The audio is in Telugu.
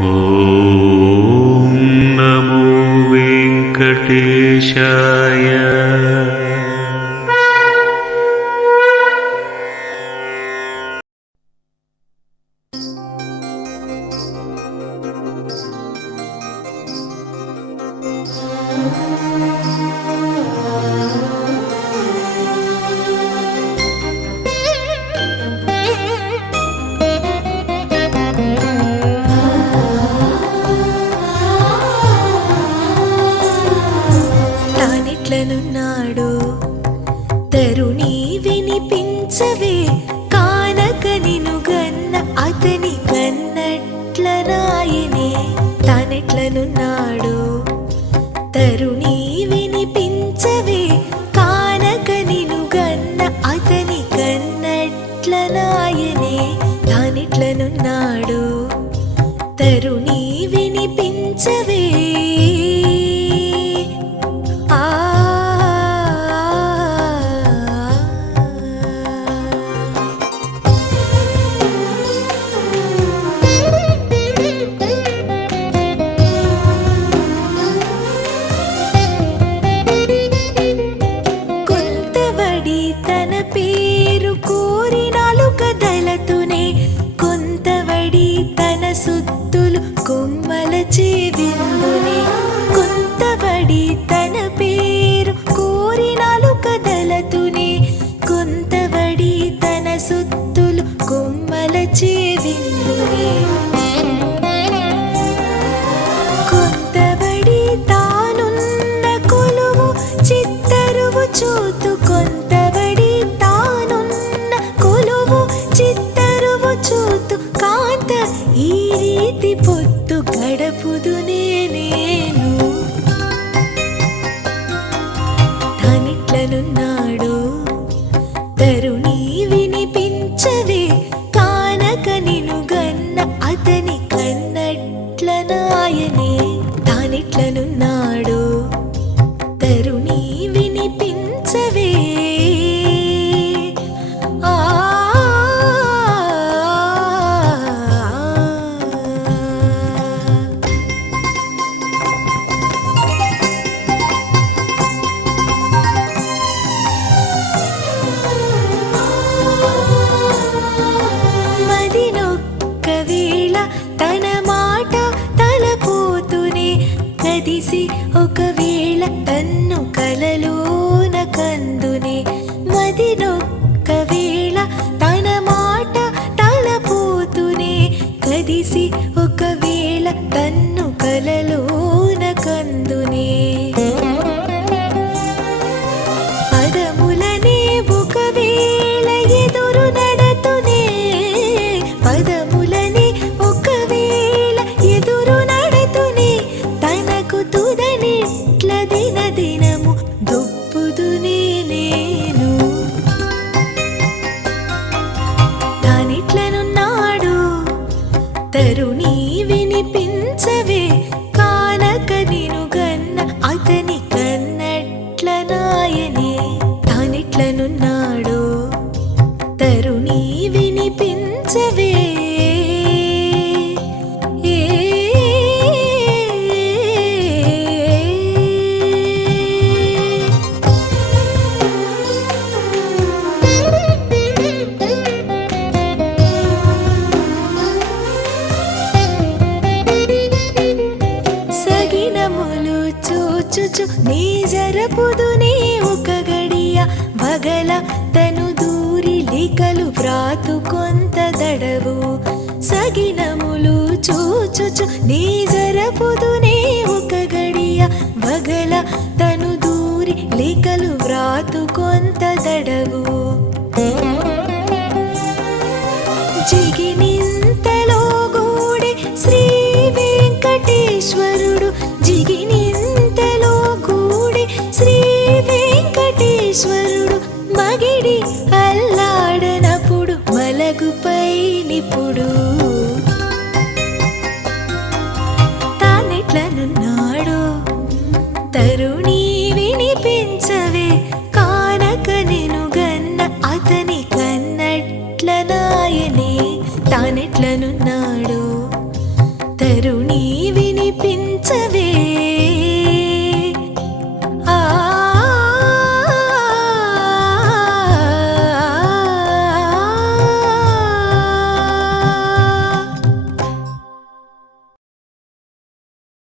ॐ नमो वेङ्कटेशाय। వినిపించవే కానక నిను గన్న అతని కన్నట్ల నాయనే తానెట్లనున్నాడు తరుణి వినిపించవే కానక నిను గన్న అతని కన్నట్ల నాయనే తానెట్లనున్నాడు తరుణి వినిపించవే పడి తన సుత్తులు కొమ్మల చేదిందుని కొంతబడి తన పేరు కోరినాలు కదలతుని కొంతబడి తన సుత్తులు కొమ్మల చేదిందుని కొంతబడి తానున్న కొలువు చిత్తరువు చూతు కాంత ఈ రీతి పొత్తు గడపుదు నేను తనిట్లనున్నాడు తరుణి వినిపించవే. కానక నిను గన్న అతని కన్నట్ల నాయనే. తానిట్లనున్నాడు తరుణి కదిసి ఒకవేళ తన్ను కలలోన కందునే మదినొక్కవేళ తన మాట తలపోతునే కదిసి ఒకవేళ తరుణి బగల తను దూరి లికలు వ్రాతు కొంత దడవు. సగినములు చూచుచు నీ జరపుదునే ఒక గడియ. బగల తను దూరి లికలు వ్రాతు కొంత దడవు. జిగినింతలో గూడే శ్రీ వెంకటేశ్వరుడు. జిగినింతలో గూడే శ్రీ వెంకటేశ్వరుడు. మగిడి అల్లాడనప్పుడు మలగుపై నిపుడు తానెట్లనున్నాడు తరుణి వినిపించవే కానక నేను గన్న అతని కన్నట్ల నాయనే. తానెట్లనున్నాడు తరుణి వినిపించవే